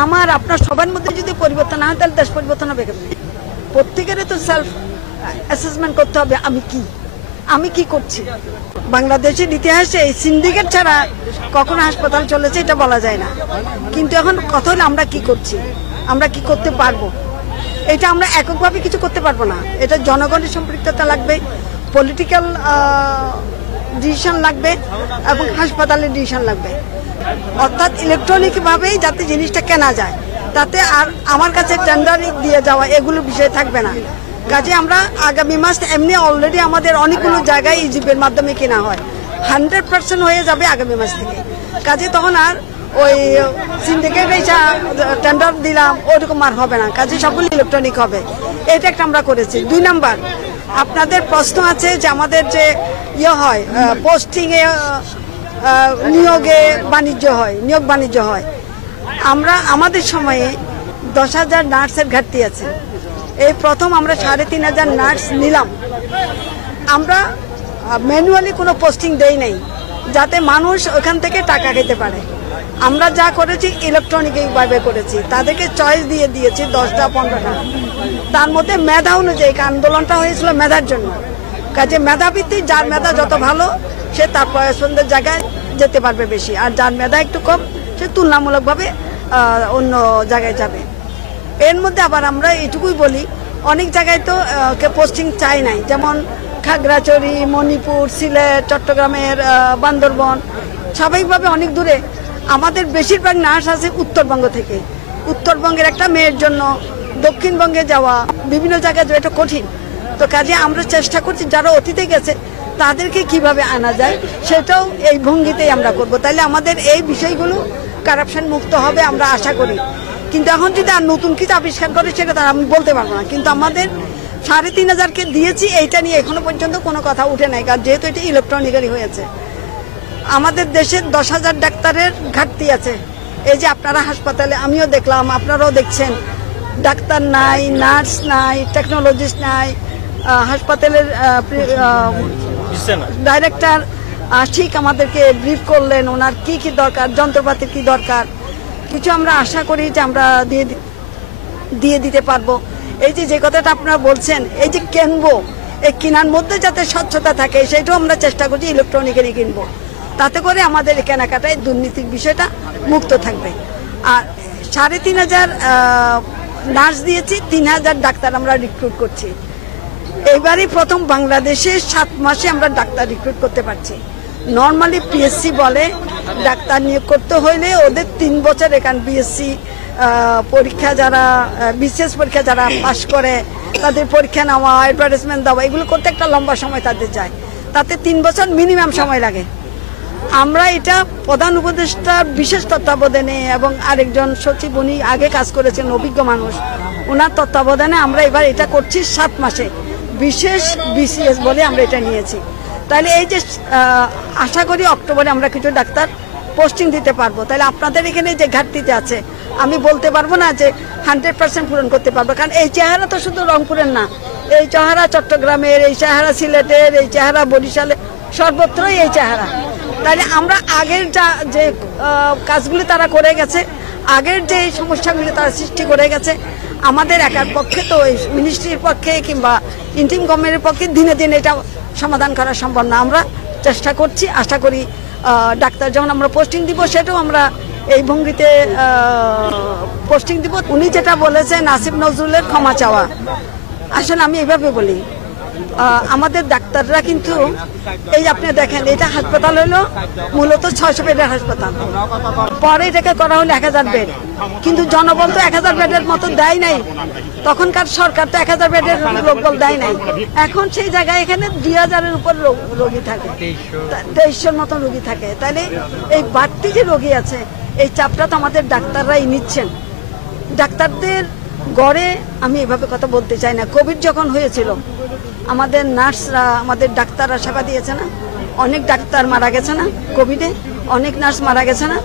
আমার আপনার সবার মধ্যে যদি পরিবর্তন না হয় তাহলে দেশ পরিবর্তন হবে কেমন? প্রত্যেকের তো সেলফ অ্যাসেসমেন্ট করতে হবে, আমি কি করছি। বাংলাদেশের ইতিহাসে এই সিন্ডিকেট ছাড়া কখনো হাসপাতাল চলেছে এটা বলা যায় না। কিন্তু এখন কথা হলো আমরা কি করছি, আমরা কি করতে পারবো। এটা আমরা এককভাবে কিছু করতে পারবো না, এটা জনগণের সম্পৃক্ততা লাগবে, পলিটিক্যাল ডিসিশন লাগবে এবং হাসপাতালের ডিসিশন লাগবে। অর্থাৎ ইলেকট্রনিক ভাবেই যাতে জিনিসটা কেনা যায়, তাতে আর আমার কাছে টেন্ডার দিয়ে যাওয়া এগুলো বিষয় থাকবে না। কাজে আমরা আগামী মাস এমনি অলরেডি আমাদের অনেকগুলো জায়গায় ইজিপের মাধ্যমে কেনা হয়, 100% হয়ে যাবে আগামী মাস থেকে। কাজে তখন আর ওই সিন্ডিকেট টেন্ডার দিলাম ওরকম আর হবে না, কাজে সবগুলো ইলেকট্রনিক হবে। এটা একটা আমরা করেছি। 2 নাম্বার, আপনাদের প্রশ্ন আছে যে আমাদের যে হয় পোস্টিংয়ে নিয়োগ বাণিজ্য হয়। আমরা আমাদের সময়ে 10,000 নার্সের ঘাটতি আছে। এই প্রথম আমরা 3,500 নার্স নিলাম। আমরা ম্যানুয়ালি কোনো পোস্টিং দেই নাই যাতে মানুষ ওখান থেকে টাকা খেতে পারে। আমরা যা করেছি ইলেকট্রনিকভাবে করেছি, তাদেরকে চয়েস দিয়ে দিয়েছি 10টা 15টা। তার মধ্যে মেধা অনুযায়ী আন্দোলনটা হয়েছিল মেধার জন্য। কাজে মেধাভিত্তিক যার মেধা যত ভালো সে তার পছন্দের জায়গায় যেতে পারবে বেশি, আর যার মেধা একটু কম সে তুলনামূলকভাবে অন্য জায়গায় যাবে। এর মধ্যে আবার আমরা এইটুকুই বলি, অনেক জায়গায় তো পোস্টিং চাই নাই, যেমন খাগড়াছড়ি, মণিপুর, সিলেট, চট্টগ্রামের বান্দরবন, স্বাভাবিকভাবে অনেক দূরে। আমাদের বেশিরভাগ নার্স আছে উত্তরবঙ্গ থেকে। উত্তরবঙ্গের একটা মেয়ের জন্য দক্ষিণবঙ্গে যাওয়া, বিভিন্ন জায়গায় যাওয়া এটা কঠিন। তো কাজে আমরা চেষ্টা করছি যারা অতীতে গেছে তাদেরকে কিভাবে আনা যায় সেটাও এই ভঙ্গিতেই আমরা করব। তাইলে আমাদের এই বিষয়গুলো কারাপশন মুক্ত হবে আমরা আশা করি। কিন্তু এখন যদি আর নতুন কিছু আবিষ্কার করে সেটা তার আমি বলতে পারবো না। কিন্তু আমাদের 3,500কে দিয়েছি, এইটা নিয়ে এখনো পর্যন্ত কোনো কথা উঠে নাই, কারণ যেহেতু এটা ইলেকট্রনিক্যালি হয়েছে। আমাদের দেশে 10,000 ডাক্তারের ঘাটতি আছে। এই যে আপনারা হাসপাতালে, আমিও দেখলাম আপনারাও দেখছেন, ডাক্তার নাই, নার্স নাই, টেকনোলজিস্ট নাই। হাসপাতালের ডাইরেক্টর ঠিক আমাদেরকে ব্রিফ করলেন ওনার কি কি দরকার, যন্ত্রপাতি কি দরকার, কিছু আমরা আশা করি যে আমরা দিয়ে দিতে পারবো। এই যে কথাটা আপনারা বলছেন, এই যে কিনবো, এই কেনার মধ্যে যাতে স্বচ্ছতা থাকে সেটাও আমরা চেষ্টা করছি ইলেকট্রনিক্যালি কিনবো, তাতে করে আমাদের কেনাকাটায় দুর্নীতির বিষয়টা মুক্ত থাকবে। আর 3,500 নার্স দিয়েছি, 3,000 ডাক্তার আমরা রিক্রুট করছি। এইবারই প্রথম বাংলাদেশে 7 মাসে আমরা ডাক্তার রিক্রুট করতে পারছি। নর্মালি পিএসসি বলে ডাক্তার নিয়োগ করতে হইলে ওদের 3 বছর, এখান বিএসসি পরীক্ষা যারা বিসিএস পরীক্ষা যারা পাশ করে তাদের পরীক্ষা নেওয়া, অ্যাডভার্টাইজমেন্ট দেওয়া, এগুলো করতে একটা লম্বা সময় তাদের যায়, তাতে 3 বছর মিনিমাম সময় লাগে। আমরা এটা প্রধান উপদেষ্টার বিশেষ তত্ত্বাবধানে এবং আরেকজন সচিব, উনি আগে কাজ করেছেন, অভিজ্ঞ মানুষ, ওনার তত্ত্বাবধানে আমরা এবার এটা করছি 7 মাসে। বিশেষ বিসিএস বলে আমরা এটা নিয়েছি। তাহলে এই যে আশা করি অক্টোবরে আমরা কিছু ডাক্তার পোস্টিং দিতে পারবো। তাহলে আপনাদের এখানে যে ঘাটতিতে আছে আমি বলতে পারবো না যে 100% পূরণ করতে পারবো, কারণ এই চেহারা তো শুধু রংপুরের না, এই চেহারা চট্টগ্রামের, এই চেহারা সিলেটের, এই চেহারা বরিশালের, সর্বত্রই এই চেহারা। তাহলে আমরা আগের যে কাজগুলি তারা করে গেছে, আগের যে সমস্যাগুলি তারা সৃষ্টি করে গেছে, আমাদের একার পক্ষে তো এই মিনিস্ট্রির পক্ষে কিংবা ইন্টিম গভর্নমেন্টের পক্ষে দিনে দিনে এটা সমাধান করা সম্ভব না। আমরা চেষ্টা করছি, আশা করি ডাক্তার যখন আমরা পোস্টিং দিব সেটাও আমরা এই ভঙ্গিতে পোস্টিং দিব। উনি যেটা বলেছেন আসিফ নজরুলের ক্ষমা চাওয়া, আসলে আমি এইভাবে বলি, আমাদের ডাক্তাররা কিন্তু এই আপনি দেখেন এটা হাসপাতাল হলো মূলত 600 বেডের হাসপাতাল, পরে এটাকে করা হলো 1000 বেড, কিন্তু জনবল তো 1000 বেডের মতো দেয় নাই। তখনকার সরকার তো 1000 বেডের লোকবল দেয় নাই। এখন সেই জায়গায় এখানে 2000-এর উপর রোগী থাকে, 2300-র মতো রোগী থাকে। তাহলে এই বাড়তি যে রোগী আছে এই চাপটা তো আমাদের ডাক্তাররাই নিচ্ছেন। ডাক্তারদের গড়ে আমি এভাবে কথা বলতে চাই না। কোভিড যখন হয়েছিল আমাদের নার্সরা, আমাদের ডাক্তাররা সেবা দিয়েছে না, অনেক ডাক্তার মারা গেছে না কোভিডে, অনেক নার্স মারা গেছে না,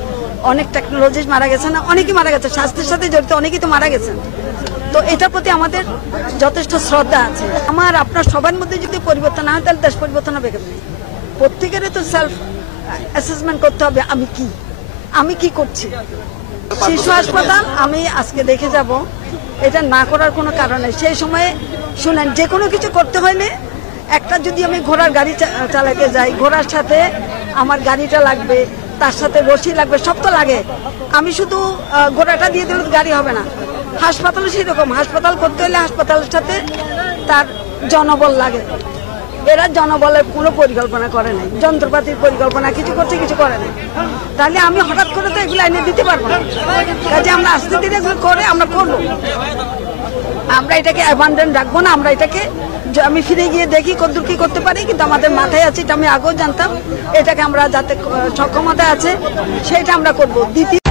অনেক টেকনোলজিস্ট মারা গেছে না, অনেকেই মারা গেছে, স্বাস্থ্যের সাথে জড়িত অনেকেই তো মারা গেছেন। তো এটার প্রতি আমাদের যথেষ্ট শ্রদ্ধা আছে। আমার আপনার সবার মধ্যে যদি পরিবর্তন না হয় তাহলে দেশ পরিবর্তন হবে কেমন? প্রত্যেকের তো সেলফ অ্যাসেসমেন্ট করতে হবে, আমি কি করছি। শিশু হাসপাতাল আমি আজকে দেখে যাব, এটা না করার কোনো কারণ নেই। সেই সময়ে শুনেন, যে কোনো কিছু করতে হলে একটা যদি আমি ঘোড়ার গাড়ি চালাতে যাই, ঘোড়ার সাথে আমার গাড়িটা লাগবে, তার সাথে রশি লাগবে, সব তো লাগে। আমি শুধু ঘোড়াটা দিয়ে দিলে গাড়ি হবে না। হাসপাতালও সেই রকম, হাসপাতাল করতে হলে হাসপাতালের সাথে তার জনবল লাগে। এরা জনবলের কোনো পরিকল্পনা করে নাই, যন্ত্রপাতির পরিকল্পনা কিছু করছে, কিছু করে নাই। তাহলে আমি হঠাৎ করে তো এগুলো এনে দিতে পারবো না। কাজে আমরা আস্তে ধীরে এগুলো করে আমরা করবো। আমরা এটাকে অ্যাবান্ডেন্ট রাখবো না। আমরা এটাকে আমি ফিরে গিয়ে দেখি কতদূর কি করতে পারি, কিন্তু আমাদের মাথায় আছে, এটা আমি আগেও জানতাম, এটাকে আমরা যাতে সক্ষমতা আছে সেটা আমরা করবো। দ্বিতীয়